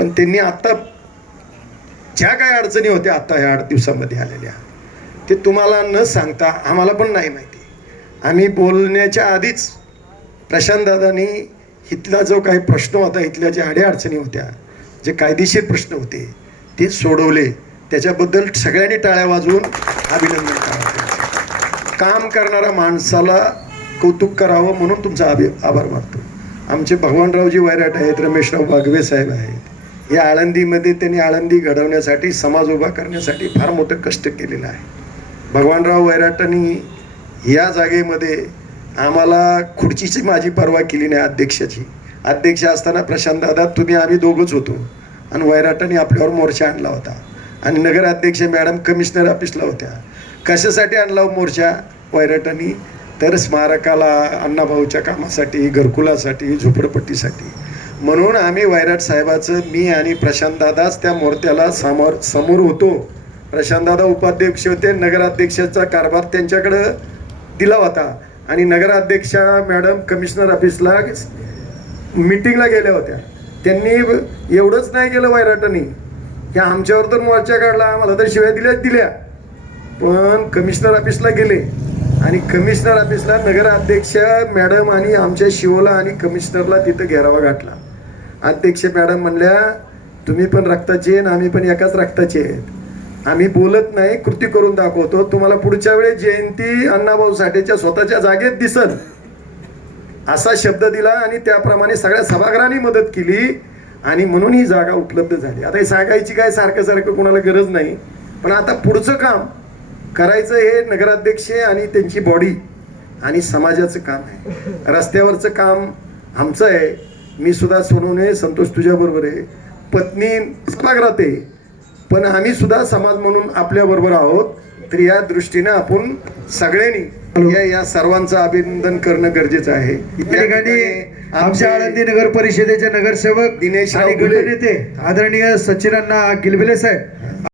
पण त्यांनी आता ज्या काही अडचणी होत्या आता ह्या 8 दिवसामध्ये आलेल्या ते तुम्हाला न सांगता आम्हाला पण नाही माहिती. आम्ही बोलण्याच्या आधीच प्रशांतदादांनी इथला जो काही प्रश्न होता, इथल्या ज्या अडीअडचणी होत्या, जे कायदेशीर प्रश्न होते ते सोडवले. त्याच्याबद्दल सगळ्यांनी टाळ्या वाजवून अभिनंदन करावं. काम करणाऱ्या माणसाला कौतुक करावं म्हणून तुमचा आभार मानतो. आमचे भगवानरावजी वैराट आहेत, रमेशराव बागवे साहेब आहेत. या आळंदीमध्ये त्यांनी आळंदी घडवण्यासाठी, समाज उभा करण्यासाठी फार मोठं कष्ट केलेलं आहे. भगवानराव वैराटांनी या जागेमध्ये आम्हाला खुर्चीची माझी पर्वा केली नाही. अध्यक्ष असताना प्रशांतदादा, तुम्ही, आम्ही दोघंच होतो आणि वैराटांनी आपल्यावर मोर्चा आणला होता. आणि नगराध्यक्ष मॅडम कमिशनर ऑफिसला होत्या. कशासाठी आणला मोर्चा वैराटांनी? तर स्मारकाला, अण्णाभाऊच्या कामासाठी, घरकुलासाठी, झोपडपट्टीसाठी. म्हणून आम्ही वैराट साहेबाचं, मी आणि प्रशांतदादाच त्या मोर्चाला समोर होतो. प्रशांतदादा उपाध्यक्ष होते. नगराध्यक्षाचा कारभार त्यांच्याकडं दिला होता आणि नगराध्यक्षा मॅडम कमिशनर ऑफिसला मीटिंगला गेल्या होत्या. त्यांनी एवढंच नाही केलं वैराटांनी की आमच्यावर तर मोर्चा काढला, आम्हाला तर शिव्या दिल्या, पण कमिशनर ऑफिसला गेले आणि कमिशनर ऑफिसला नगराध्यक्ष मॅडम आणि आमच्या शिवला आणि कमिशनरला तिथं घेरावा घातला. अध्यक्ष मॅडम म्हणल्या, तुम्ही पण रक्ताचे आणि आम्ही पण एकाच रक्ताचे आहेत. आम्ही बोलत नाही, कृती करून दाखवतो. तुम्हाला पुढच्या वेळेस जयंती अण्णाभाऊ साठेच्या स्वतःच्या जागेत दिसल असा शब्द दिला आणि त्याप्रमाणे सगळ्या सभागृहांनी मदत केली आणि म्हणून ही जागा उपलब्ध झाली. आता हे सांगायची काय सारखं कोणाला गरज नाही, पण आता पुढचं काम करायचं हे नगराध्यक्ष आणि त्यांची बॉडी आणि समाजाचं काम आहे. रस्त्यावरचं काम आमचं आहे. मी सुद्धा सोनवणे, संतोष तुझ्याबरोबर आहे, पत्नी सभागृहात आहे, पण आम्ही सुद्धा समाज म्हणून आपल्याबरोबर आहोत. तर या दृष्टीनं आपण सगळ्यांनी या सर्वांचं अभिनंदन करणं गरजेचं आहे. या ठिकाणी आमच्या आळंदी नगर परिषदेचे नगरसेवक दिनेश आणि गटनेते आदरणीय सचिन अण्णा गिलबिले साहेब